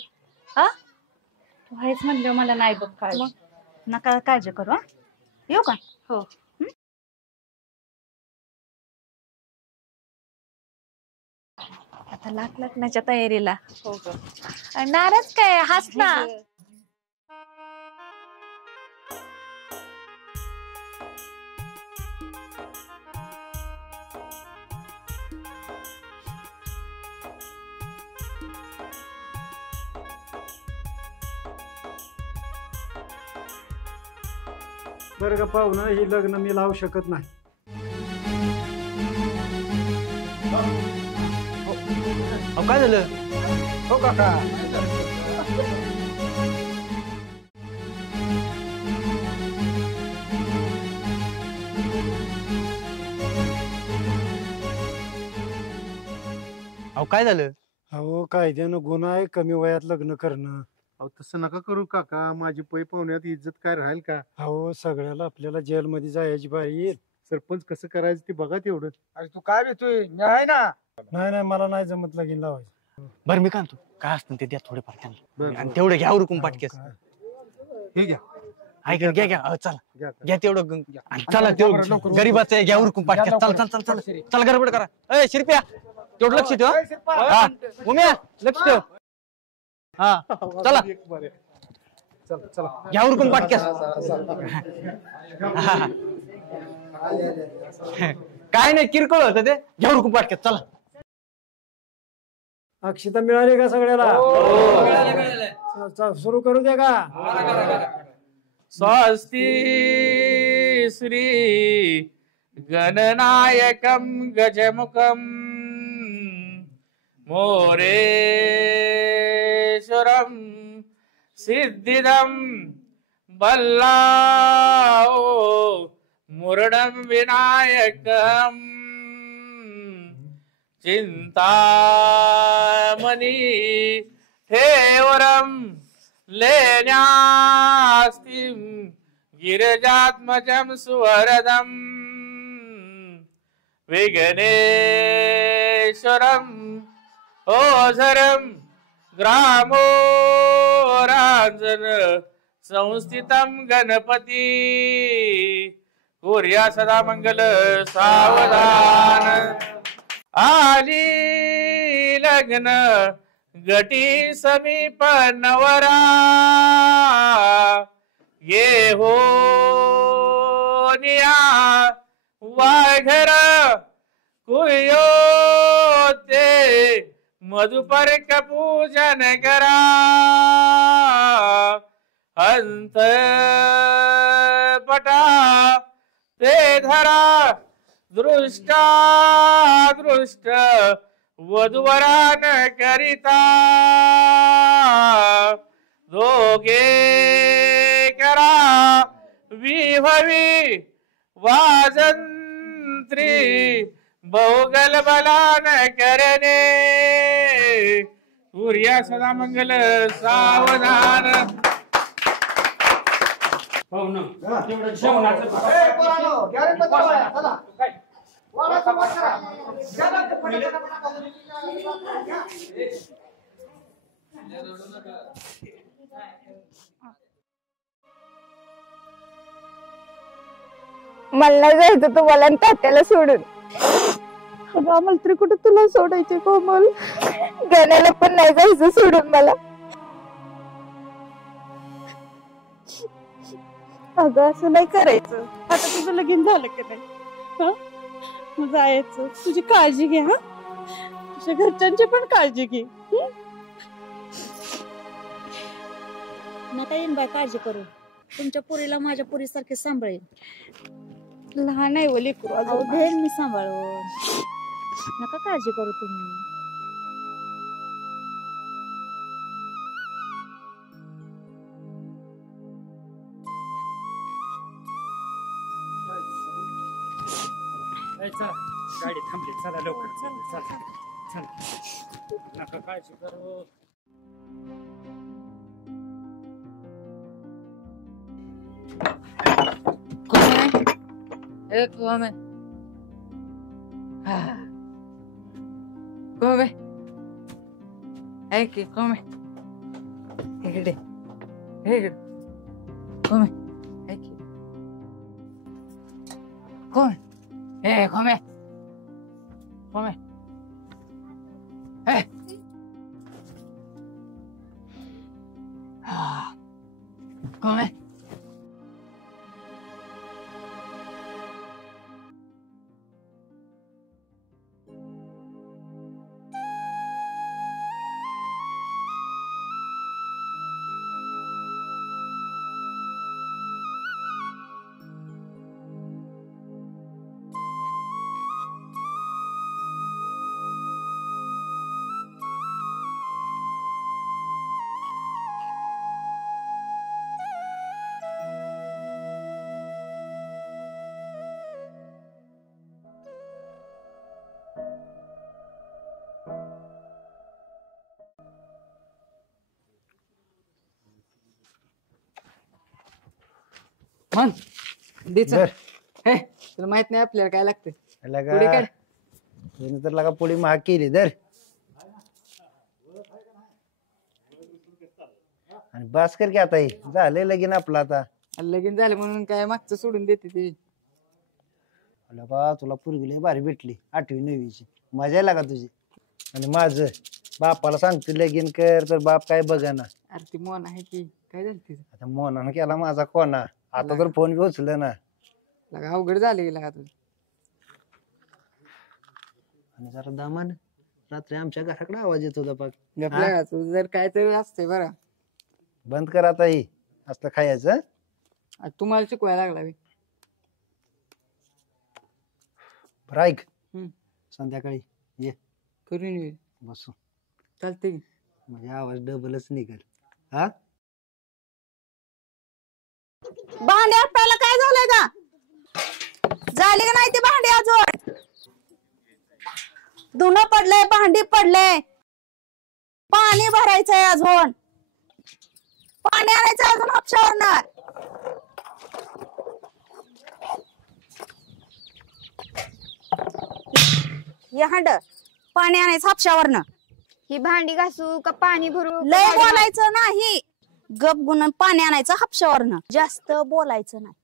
हा तू आहेच म्हणलं मला नाही बघ काय. मग नका काळजी करू. हा येऊ का? हो. आता लग्नाच्या तयारीला. हो ग. नाराज काय, हस ना. बरं का पाहुणं, ही लग्न मी लावू शकत नाही. काय झालं हो काका? अहो काय झालं? अहो कायद्यानं गुन्हा आहे कमी वयात लग्न करणं. अहो तसं नका करू काका, माझी पै पाहुण्यात इज्जत काय राहील का? अहो सगळ्याला आपल्याला जेलमध्ये जायची बाई येईल. सरपंच कसं करायचं ते बघा तेवढं. अरे तू काय भेटतोय, मी आहे ना. नाही मला नाही जमत लगीन लावायचं. बरं मी काय म्हणतो, काय असतं ते द्या थोडेफार त्यांना, बरं. आणि तेवढं घ्या उरकून पाटकेस. हे घ्या ऐका घ्या चला घ्या तेवढं आणि चला बरं, तेवढं लवकर. गरीबाचं आहे, घ्या उरकून पाटकेस. चल चल गडबड करा. ए शिरप्या तेवढं लक्ष ठेव. हा उम्या लक्ष ठेव. हा चला चला घ्या उरकून पाटकेस. काय नाही किरकोळ होतं ते, घ्या उरकून पाटकेस. चला. अक्षता मिळाली का सगळ्याला? सुरू करू दे का? स्वस्ति श्री गणनायकं गजमुखं मोरेश्वरं सिद्धिदं बल्लाओ मुरडं विनायकं चिंतामणि ठेवरं लेण्यास्तिं गिरिजात्मजं सुवरदं विघ्नेश्वरं ओझरं ग्रामोरांजन संस्थितं गणपती कुर्या सदा मंगल सावधान आली लग्न गटी समीप नवरा ये हो निया वाघर कुयो ते मधुपर पूजन करा अंत पटा ते धरा दृष्टा दृष्ट वधुवरान करिता दोघे करा विभवी वाजंत्री बहुगल बलान करणे सूर्या सदा मंगल सावधान. मला जायचं तुम्हाला तात्याला सोडून. अगं आम्हाला तरी कुठे तुला सोडायचे कोमल, गाण्याला पण नाही जायचं सोडून मला. अगं असं नाही करायचं. आता तुझं लगीन झालं की नाही, हं? मग जायचं. तुझी काळजी घे, हा, तुझ्या घरच्यांची पण काळजी घे. नका येईन बाय काळजी करू, तुमच्या पोरीला माझ्या पोरीसारखे सांभाळेल. लहान आहे ओली करू अहो, घेईन मी सांभाळून, नका काळजी करू तुम्ही. गाडी थांबली, चला लवकर, चला चला चला, नका काळजी करू. मन तुला माहित नाही आपल्याला काय लागतं. पुढे काढ. तर लगा पुढे महाग केली दर आणि बस कर की आता हे झालंय लगीन आपलं. आता लगीन झालं म्हणून काय मागचं सोडून देते ते. बा तुला पोरगी लय भारी भेटली 8वी 9वीची, मजा आहे लागा तुझी. आणि माझं बापाला सांगते लगीन कर तर बाप काय बघा ना. अरे ती मोन आहे की काय झालं तिचं. आता मोनानं केला माझा कोणा, आता तर फोन बी उचल ना. लगा अवघड झाले लगा तुझं. आणि जरा दामान रात्री आमच्या घराकडे आवाज येत होता बघ. गपला तुझं जर काय तरी असते बरं. बंद कर आता ही असलं खायचं. तुम्हाला शिकवायला लागला. बरं ऐक, संध्याकाळी ये करून बसू. चालते म्हणजे आवाज डबलच निघेल. हा भांडे आपल्याला काय झालंय का, झाले का नाही ते भांडे अजून. धुणं पडलंय, भांडी पडलंय, पाणी भरायचंय अजून, पाणी आणायचं अजून हापशावरनं. या हांड पाणी आणायचं हापशावरनं. ही भांडी घासू का पाणी भरू? लय बोलायचं नाही, गप गुणून पाणी आणायचं हापशावरनं. जास्त बोलायचं नाही,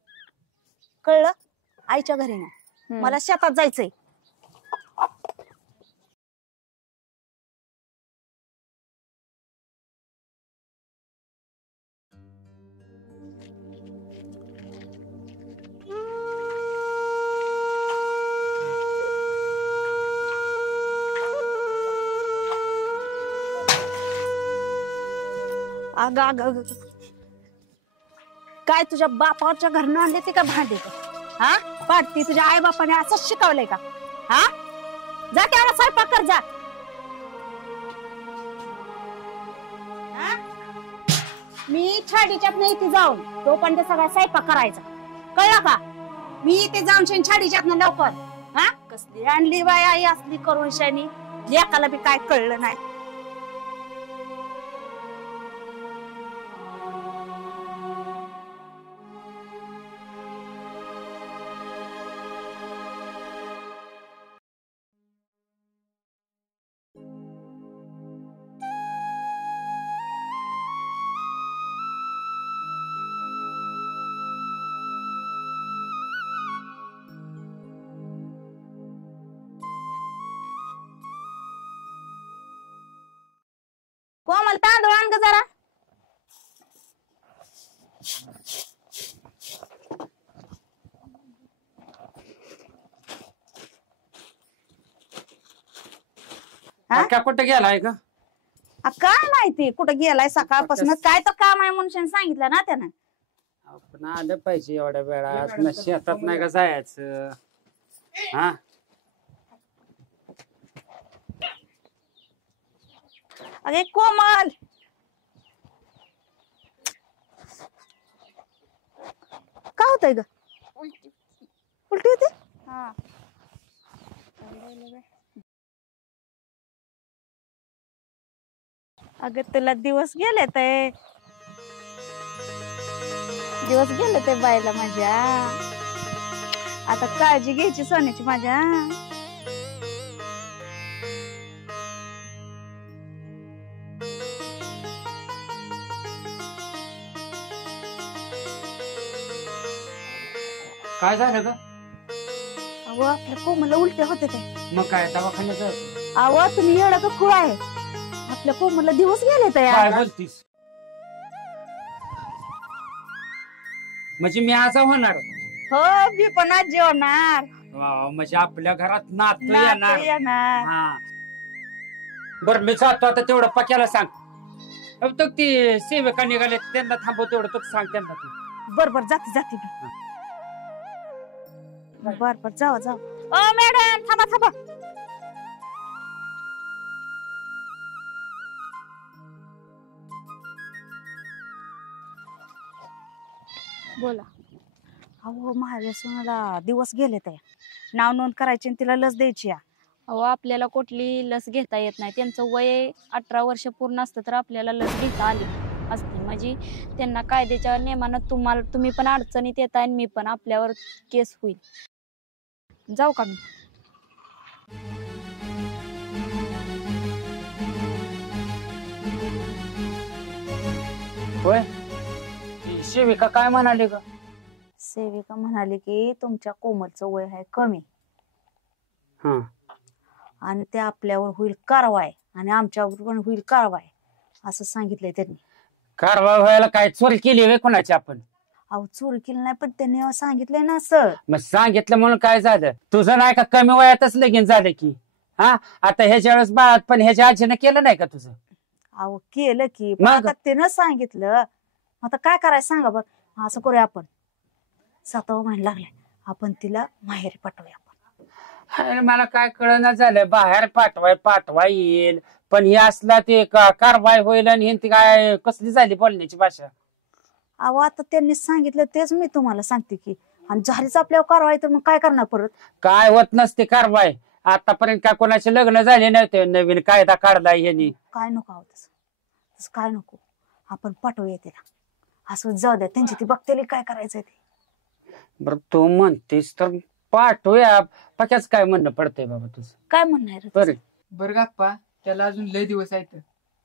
कळलं. आईच्या घरी नाही, मला शेतात जायचंय. अगं अगं अगं, काय तुझ्या बापाच्या घरनं आणले ते का भांडे? हा पाडती तुझ्या आई बापाने असंच शिकवलंय का? हा जा तेवढा स्वयंपाक कर जा. मी छाडीच्यात नाही ती जाऊन तो पण ते सगळा स्वयंपाक करायचा, कळलं का? मी ते जाऊन छाडीच्यात ना लवकर. हा कसली आणली बाई आई असली करून शानी, लेकाला बी काय कळलं नाही. कोमल तांदूळ आण ग जरा. कुठे गेलाय का? काय माहिती कुठं गेलाय सकाळपासून. काय तर काम आहे म्हणून सांगितलं ना त्यानं. आपण आलं पाहिजे एवढ्या वेळात. शेतात नाही का जायचं? हा अगे कोमल, काय होतंय ग? उलटी होते. हा अगं तुला दिवस गेले ते बायला माझ्या. आता काळजी घ्यायची सोन्याची माझ्या. काय झालं ग? अहो आपल्या कोमलला उलट्या होते ते. मग काय दवाखान्यात जायचं? अहो तुम्ही येडा का खुळ आहे? आपल्या कोमलला दिवस गेले काय यार. बोलतीस? म्हणजे मी आज होणार? हो मी पण आज जेवणार. म्हणजे आपल्या घरात नातू नातू येणार. येणार. हा बर मी जातो आता. तेवढं पक्याला सांग. तो ती सेविका निघाले त्यांना थांबव. तेवढं तो सांग त्यांना. बर बर जाते मी. बर जावा. ओ मॅडम थांबा. बोला. अहो माझ्या सोनाला दिवस गेले ते. नाव नोंद करायची आणि तिला लस द्यायची. अहो आपल्याला कुठली लस घेता येत नाही. त्यांचं वय 18 वर्ष पूर्ण असतं तर आपल्याला लस घेता आली असते. म्हणजे त्यांना कायद्याच्या नियमानं तुम्ही पण अडचणीत येताय आणि मी पण. आपल्यावर केस होईल. जाऊ का मी? होय. सेविका काय म्हणाली ग? सेविका म्हणाली की तुमच्या कोमलचं वय आहे कमी आणि ते आपल्यावर होईल कारवाई आणि आमच्यावर पण होईल कारवाई असं सांगितलंय त्यांनी. कारवाई व्हायला काय चोरी केली वे कोणाची आपण? अहो चोरी केली नाही पण त्यांनी सांगितलंय ना सर. मग सांगितलं म्हणून काय झालं? तुझं नाही का कमी वयातच लगीन झालं की? हा आता ह्याच्या वेळेस बाळात पण ह्याच्या आजीनं केलं नाही का तुझं? अहो केलं की पण आता त्यानं सांगितलं. आता काय करायचं सांगा बरं. असं करूया आपण. 7वा महिना लागलाय. आपण तिला माहेरी पाठवूया. मला काय कळना झालं. बाहेर पाठवा येईल पण हे असला ते कारवाई होईल आणि ती काय कसली झाली बोलण्याची भाषा? अहो आता त्यांनी सांगितलं तेच मी तुम्हाला सांगते की. आणि झालीच आपल्यावर कारवाई तर मग काय करणार परत? काय होत नसते कारवाई. आतापर्यंत काय कोणाचे लग्न झाले नव्हते. नवीन कायदा काढलाय यांनी. काय नको आहोत तसं काय नको. आपण पाठवूया तिला. असं जाऊ द्या त्यांची ती बघतेली काय करायचंय ते. बरं तू म्हणतेस तर पाठवूया. पक्याच काय म्हणणं पडतंय बाबा तुझं? काय म्हणणार? बरं गप्पा त्याला अजून लय दिवस आहेत.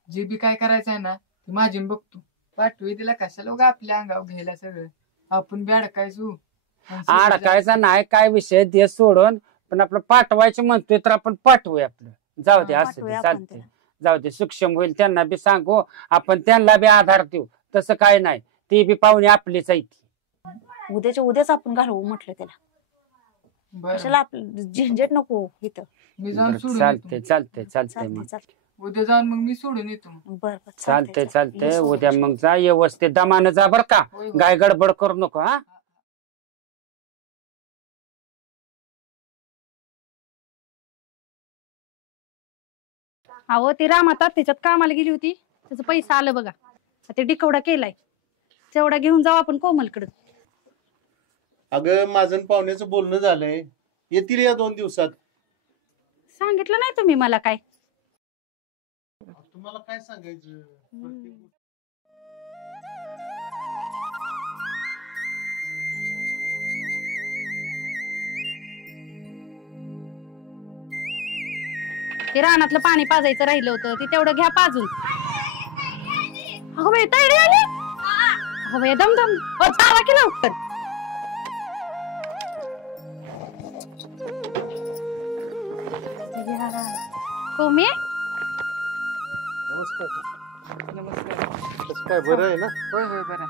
जे बी काय करायचं आहे ना ते माझी बघतो. पाठवू तिला. कशाला उगा आपल्या अंगावर घ्यायला सगळं. आपण बी अडकायचो. अडकायचा नाही काय विषय दे सोडून. पण आपलं पाठवायचं म्हणतोय तर आपण पाठवूया. आपलं जाऊ दे असं चालतंय. जाऊ दे सूक्ष्म होईल. त्यांना बी सांगू आपण. त्यांना बी आधार देऊ. तसं काय नाही. ती बी पाहुणे आपलीच आहे. उद्याच्या उद्याच आपण घालवू म्हटलं त्याला. कशाला आपलं झंझट नको इथं. चालतंय मग. उद्या जाऊन मग मी सोडून येतो. बर चालतंय उद्या मग जा. व्यवस्थित दमानं जा बर का. गाय गडबड करू नको. हा अहो ती रामाता त्याच्यात कामाला गेली होती. त्याचा पैसा आलं बघा. ते डिकवडा केलाय. तेवढा घेऊन जाऊ आपण कोमलकडे. अगं माझं पाहुण्याचं बोलणं झालंय. येतील या 2 दिवसात. सांगितलं नाही तुम्ही मला काय? तुम्हाला काय सांगायचं? ते रानातलं पाणी पाजायचं राहिलं होतं. ते तेवढं घ्या पाजून. अगं बाई तायडी आली. अगं बाई दमदम. चावा की लवकर. कोमी नमस्कार. कसं काय बरं आहे ना? होय होय बरं.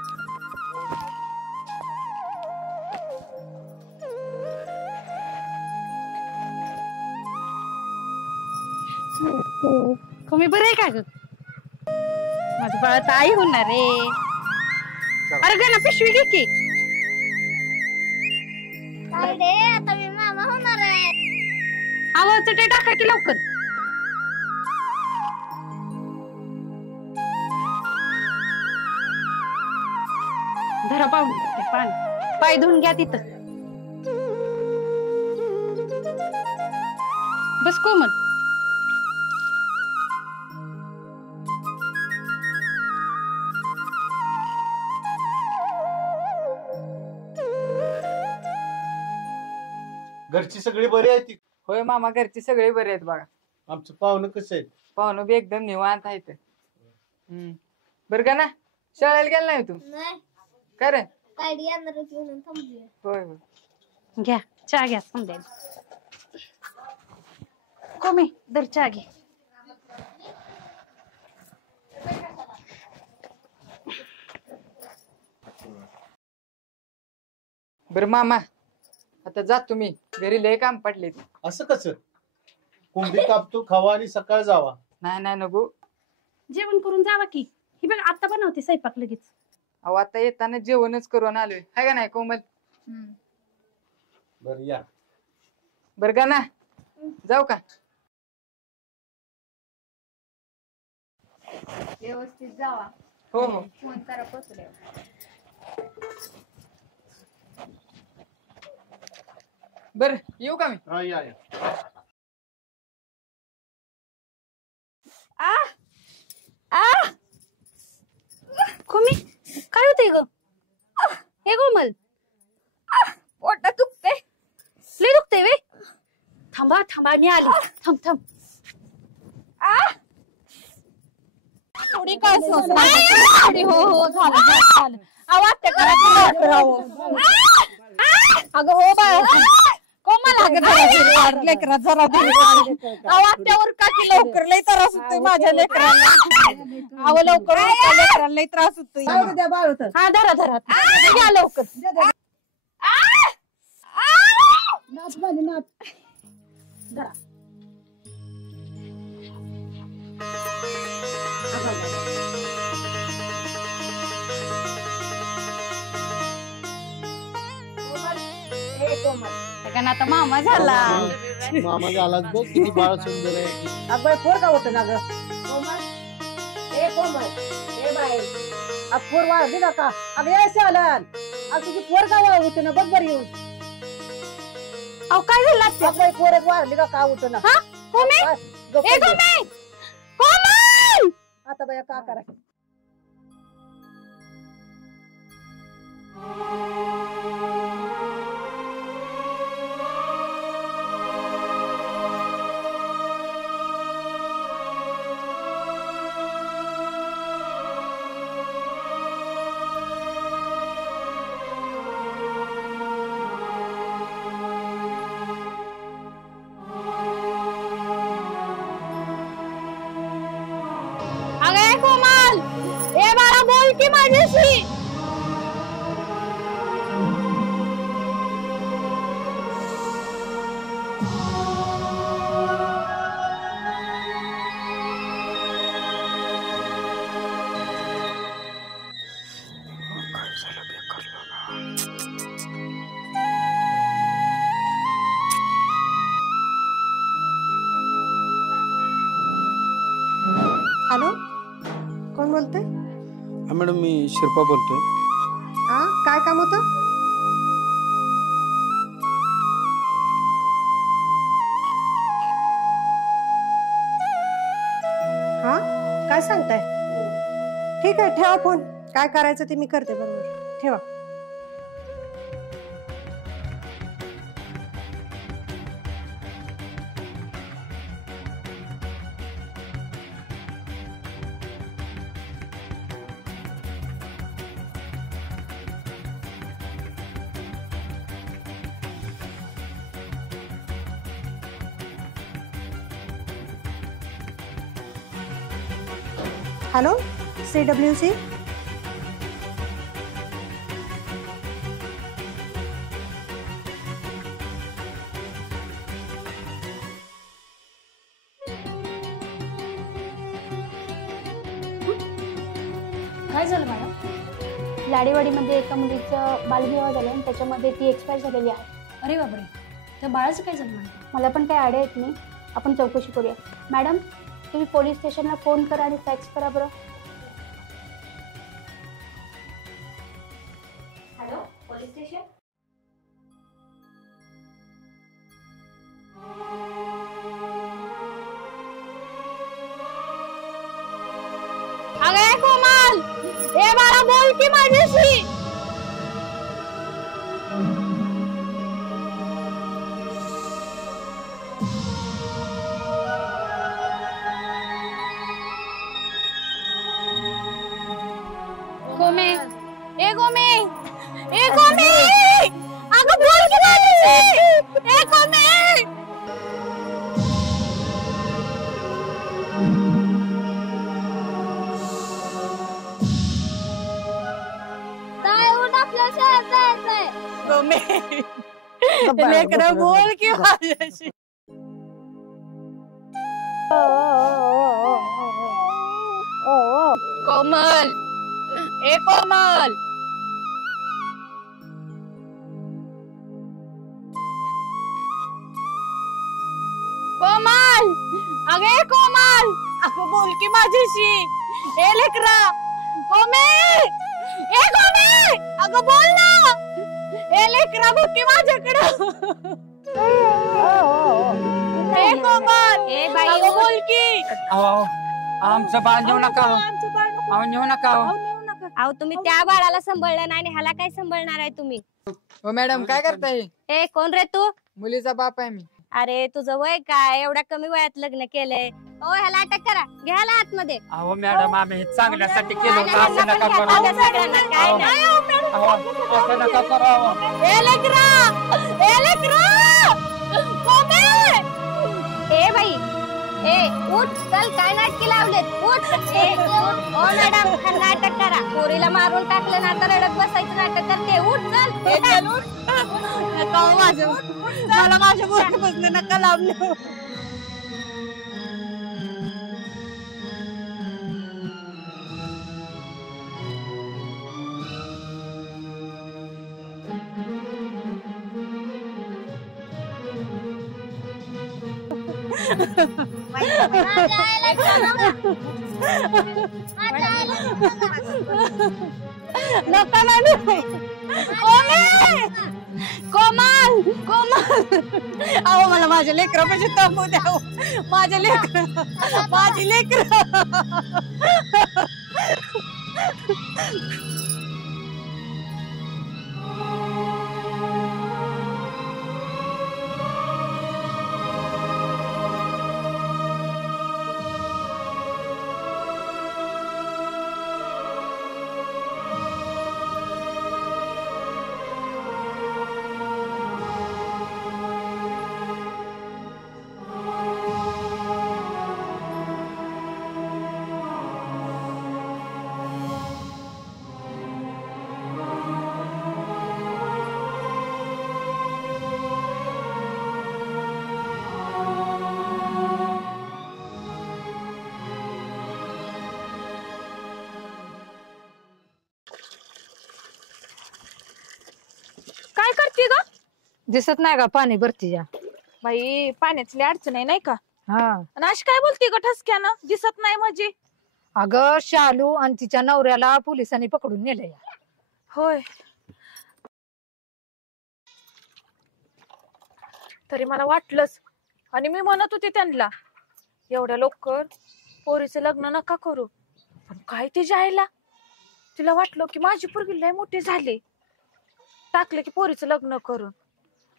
कमी बरं आहे का ग? माझं बाळ तर आई होणार रे. अरे ग ना पिशवी घे की. आता मी मामा होणार आहे. आवाज चटई टाका की लवकर. धरा पाणी पाय धुवून घ्या तिथं. बस कोमल. घरची सगळी बरी आहे ती? होय मामा घरचे सगळे बरे आहेत बघा. आमचं पाहुणं कसं आहे? पाहुणं बी एकदम निवांत आहेत. बरं का ना शाळेला गेला नाही तू? नाही काय रे? काय येणार म्हणून थांबली. होय होय. घ्या चहा घ्या समजा. कोमे दर चहा घे. बरं मामा आता जात तुम्ही घरी लय काम पडले. असं कसं? कोंबडी कापतो खावा आणि सकाळ जावा. नाही नाही नको. जेवण करून जावा की. ही बघ आता बनवते स्वयंपाक लगेच. अहो आता येताना जेवणच करून आलोय हाय का नाही कोमल? बरं या. बरं का ना जाऊ का? व्यवस्थित जावा. हो हो. फोन करा पोचल्यावर. बरं येऊ का मी? हा या या. कोमी काय होतंय ग? हे कोमल पोटात दुखते. लय दुखतंय वे. थांबा थांबा मी आली. थांब थांब. थोडी काय थोडी हो हो झालं. आवाज ते करा. अगं हो बाय कोमल अगं लेकरा जरा आवाज त्यावर का की लवकर लय त्रास होतोय माझ्या लेकराला. अहो लवकर लेकराला लय त्रास होतोय. हा धरा धरा घ्या लवकर. धरा. कारण आता मामा झाला. मामा झाला बघ किती बाळ सुंदर आहे. अगं पोर का होतं ना ग? कोमल ए बाई पोर वाढली ना का? अगं या शालन तुझी पोर का होतं ना बघ बरं येऊन. अहो काय झालं? अगं पोरच वाढली का होतं ना? हा कोमे ए कोमे कोमल आता बाया का करायचं? अगं कोमल ए बाळा बोल की माझ्याशी. हॅलो कोण बोलतोय? मॅडम मी शिरपा बोलतोय. हा काय काम होतं? हा काय सांगताय? ठीक आहे ठेवा फोन. काय करायचं ते मी करते बरोबर. ठेवा. हॅलो CWC काय झालं मॅडम? लाडेवाडीमध्ये एका मुलीचं बालविवाह झाला आणि त्याच्यामध्ये ती एक्सपायर झालेली आहे. अरे बापरे, त्या बाळाचं काय झालं मॅडम? मला पण काही आयडिया येत नाही. आपण चौकशी करूया. मॅडम, तुम्ही पोलीस स्टेशनला फोन करा आणि फॅक्स करा बरं. Hello, police station. अगं कोमल, ए बाळा बोल की माझ्याशी. गोमे, ए गोमे, ए गोमे, अगं बोल की माझ्याशी. ए गोमे. काय उठ, आपल्या शाळेत जायचंय. गोमे, लेकरं बोल की माझ्याशी. कोमल, ए कोमल. कोमल, अगे कोमल, अगं बोल की माझ्याशी. ए लेकरा, कोमे, ए कोमे, अगं बोल ना. ए लेकरा बघ की माझ्याकडं. ए कोमल, ए बाई, अगं बोल की. आमचं बाळ नेऊ नका हो. अहो नेऊ नका हो. अहो तुम्ही त्या बाळाला सांभाळलं नाही आणि ह्याला काय सांभाळणार आहे तुम्ही? हो मॅडम, काय करताय? ए कोण रे तू? मुलीचा बाप आहे मी. अरे तुझं वय काय? एवढ्या कमी वयात लग्न केलंय. ओ ह्याला अटक करा, घ्यायला आतमध्ये. अहो मॅडम, आम्ही हे चांगल्यासाठी केलं होतं. असं नका करू. काय नाही. असं नका करू. ए लेकरा, ए लेकरा, कोमे. ए बाई, ए उठ, चल. काय नाटकी लावलेत? उठ. ए उठ. ओ मॅडम, ह्यांना अटक करा. पोरीला मारून टाकलं ना, आता रडत बसायचं नाटक करते. उठ, चल. ए चल उठ. नका हो माझ्या, मला माझ्या पोरीपासून नका लावलं. नका ना. कोमल, कोमल, अहो मला माझ्या लेकरापाशी थांबू द्या. माझ्या लेकर, माझी लेकर. काय करते ग? दिसत नाही का पाणी भरती या? बाई पाण्याची अडचण आहे नाही का? हा. आणि अशी काय बोलते ग ठसक्यानं? दिसत नाही म्हणजे? अगं शालू आणि तिच्या नवऱ्याला पोलिसांनी पकडून नेलंय. होय. तरी मला वाटलंच. आणि मी म्हणत होते त्यांना, एवढ्या लवकर पोरीचं लग्न नका करू. पण काय ते जायला, तिला वाटलं की माझी पोरगी लय मोठी झाली, टाकलं की पोरीचं लग्न करून.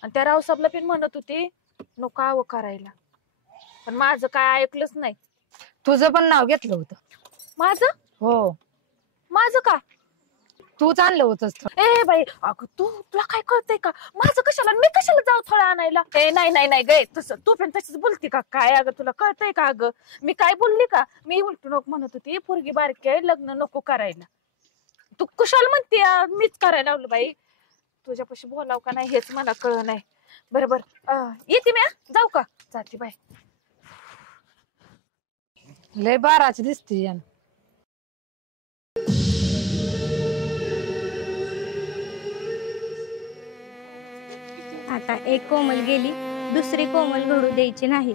आणि त्या रावसाहेबला पण म्हणत होती नको आवं करायला. पण माझं काय ऐकलंच नाही. तुझं पण नाव घेतलं होतं. माझं? हो. माझं का? तूच आणलं होतस. ए बाई, अगं तुला काय कळतंय का? माझं कशाला, मी कशाला जाऊ थोडं आणायला? ए नाही नाही नाही गे, तसं तू पण तशीच बोलती का काय? अगं तुला कळतंय का? अगं मी काय बोलली का? मी उलटू नको म्हणत होती पोरगी बारकी आहे, लग्न नको करायला. तू कुशाला म्हणते मीच करायला लावलं. बाई तुझ्यापाशी बोलाव का नाही हेच मला कळ नाही. बरोबर येते मी. जाऊ का? जाते बाय. लय बाराची दिसते. आता एक कोमल गेली, दुसरी कोमल घडू द्यायची नाही.